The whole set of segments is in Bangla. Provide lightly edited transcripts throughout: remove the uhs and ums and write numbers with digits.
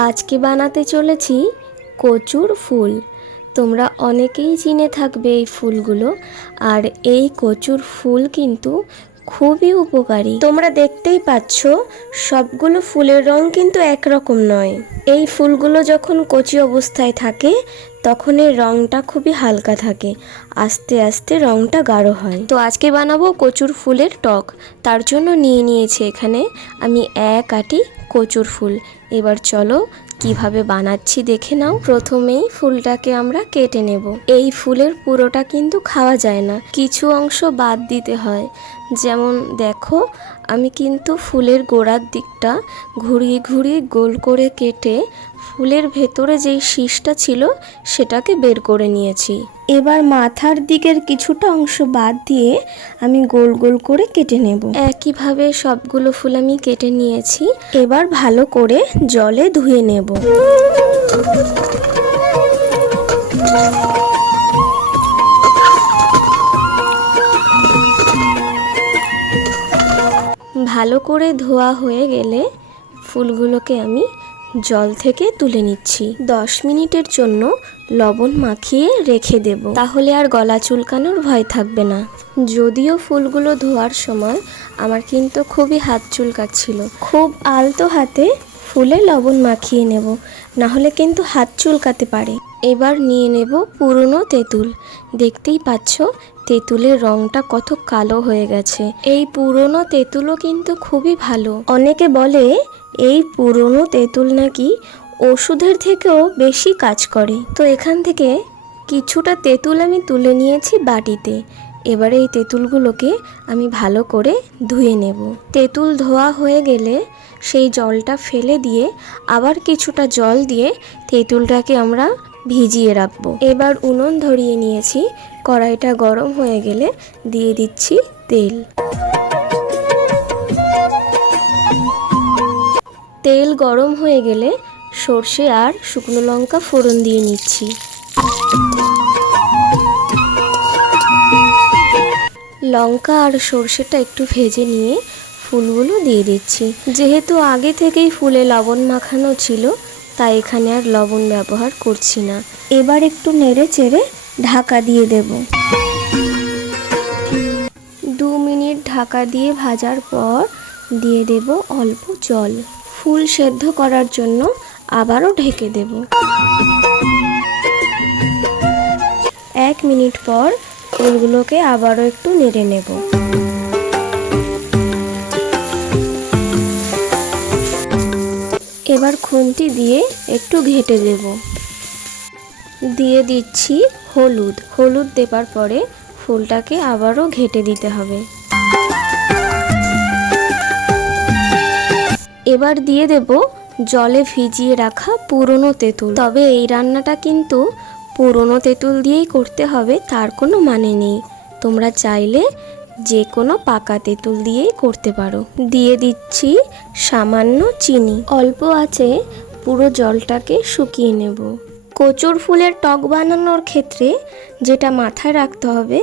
আজকে বানাতে চলেছি কচুর ফুল। তোমরা অনেকেই চিনে থাকবে এই ফুলগুলো। আর এই কচুর ফুল কিন্তু খুবই উপকারী। তোমরা দেখতেই পাচ্ছ সবগুলো ফুলের রং কিন্তু একরকম নয়। এই ফুলগুলো যখন কচি অবস্থায় থাকে তখন এর রংটা খুবই হালকা থাকে, আস্তে আস্তে রংটা গাঢ় হয়। তো আজকে বানাবো কচুর ফুলের টক। তার জন্য নিয়েছি এখানে আমি 1 আঁটি কচুর ফুল। এবার চলো কিভাবে বানাচ্ছি দেখে নাও। প্রথমেই ফুলটাকে আমরা কেটে নেব। এই ফুলের পুরোটা কিন্তু খাওয়া যায় না, কিছু অংশ বাদ দিতে হয়। যেমন দেখো, আমি কিন্তু ফুলের গোড়ার দিকটা ঘুরিয়ে ঘুরিয়ে গোল করে কেটে ফুলের ভেতরে যেই শীষটা ছিল সেটাকে বের করে নিয়েছি। এবার মাথার দিকের কিছুটা অংশ বাদ দিয়ে আমি গোল গোল করে কেটে নেব। একইভাবে সবগুলো ফুল আমি কেটে নিয়েছি। এবার ভালো করে জলে ধুয়ে নেব। ভালো করে ধোয়া হয়ে গেলে ফুলগুলোকে আমি জল থেকে তুলে নিচ্ছি। 10 মিনিটের জন্য লবণ মাখিয়ে রেখে দেব, তাহলে আর গলা চুলকানোর ভয় থাকবে না। যদিও ফুলগুলো ধোয়ার সময় আমার কিন্তু খুবই হাত চুলকাচ্ছিল। খুব আলতো হাতে ফুলে লবণ মাখিয়ে নেব, না হলে কিন্তু হাত চুলকাতে পারে। এবার নিয়ে নেব পুরনো তেঁতুল। দেখতেই পাচ্ছ তেঁতুলের রংটা কত কালো হয়ে গেছে। এই পুরনো তেঁতুলও কিন্তু খুবই ভালো। অনেকে বলে এই পুরনো তেঁতুল নাকি ওষুধের থেকেও বেশি কাজ করে। তো এখান থেকে কিছুটা তেঁতুল আমি তুলে নিয়েছি বাটিতে। এবারে এই তেঁতুলগুলোকে আমি ভালো করে ধুয়ে নেব। তেঁতুল ধোয়া হয়ে গেলে সেই জলটা ফেলে দিয়ে আবার কিছুটা জল দিয়ে তেঁতুলটাকে আমরা ভিজিয়ে রাখবো। এবার উনুন ধরিয়ে নিয়েছি। কড়াইটা গরম হয়ে গেলে দিয়ে দিচ্ছি তেল। তেল গরম হয়ে গেলে সর্ষে আর শুকনো লঙ্কা ফোড়ন দিয়ে নিচ্ছি। লঙ্কা আর সর্ষেটা একটু ভেজে নিয়ে ফুলগুলো দিয়ে দিচ্ছি। যেহেতু আগে থেকেই ফুলে লবণ মাখানো ছিল তাই এখানে আর লবণ ব্যবহার করছি না। এবার একটু নেড়ে চেড়ে ঢাকা দিয়ে দেব। 2 মিনিট ঢাকা দিয়ে ভাজার পর দিয়ে দেব অল্প জল। ফুল সেদ্ধ করার জন্য আবারও ঢেকে দেব। 1 মিনিট পর ফুলগুলোকে আবারও একটু নেড়ে নেব। এবার খুন্তি দিয়ে একটু ঘেঁটে দেব। দিয়ে দিচ্ছি হলুদ। হলুদ দেবার পরে ফুলটাকে আবারও ঘেঁটে দিতে হবে। এবার দিয়ে দেব জলে ভিজিয়ে রাখা পুরনো তেঁতুল। তবে এই রান্নাটা কিন্তু পুরনো তেঁতুল দিয়েই করতে হবে তার কোনো মানে নেই। তোমরা চাইলে যে কোনো পাকা তেঁতুল দিয়েই করতে পারো। দিয়ে দিচ্ছি সামান্য চিনি। অল্প আঁচে পুরো জলটাকে শুকিয়ে নেব। কচুর ফুলের টক বানানোর ক্ষেত্রে যেটা মাথায় রাখতে হবে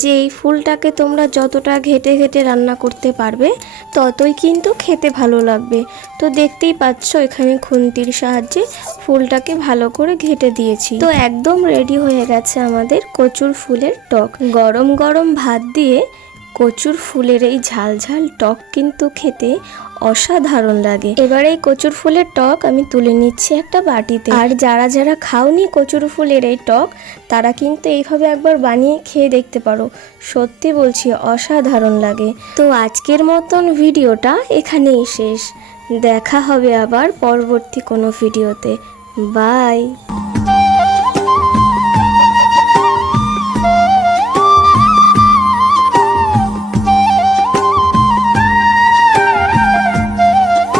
যে এই ফুলটাকে তোমরা যতটা ঘেঁটে ঘেঁটে রান্না করতে পারবে ততই কিন্তু খেতে ভালো লাগবে। তো দেখতেই পাচ্ছ এখানে খুন্তির সাহায্যে ফুলটাকে ভালো করে ঘেঁটে দিয়েছি। তো একদম রেডি হয়ে গেছে আমাদের কচুর ফুলের টক। গরম গরম ভাত দিয়ে কচুর ফুলের এই ঝাল ঝাল টক কিন্তু খেতে অসাধারণ লাগে। এবার এই কচুর ফুলের টক আমি তুলে নিচ্ছি একটা বাটিতে। আর যারা যারা খাওনি কচুর ফুলের এই টক তারা কিন্তু এইভাবে একবার বানিয়ে খেয়ে দেখতে পারো। সত্যি বলছি অসাধারণ লাগে। তো আজকের মতন ভিডিওটা এখানেই শেষ। দেখা হবে আবার পরবর্তী কোনো ভিডিওতে। বাই।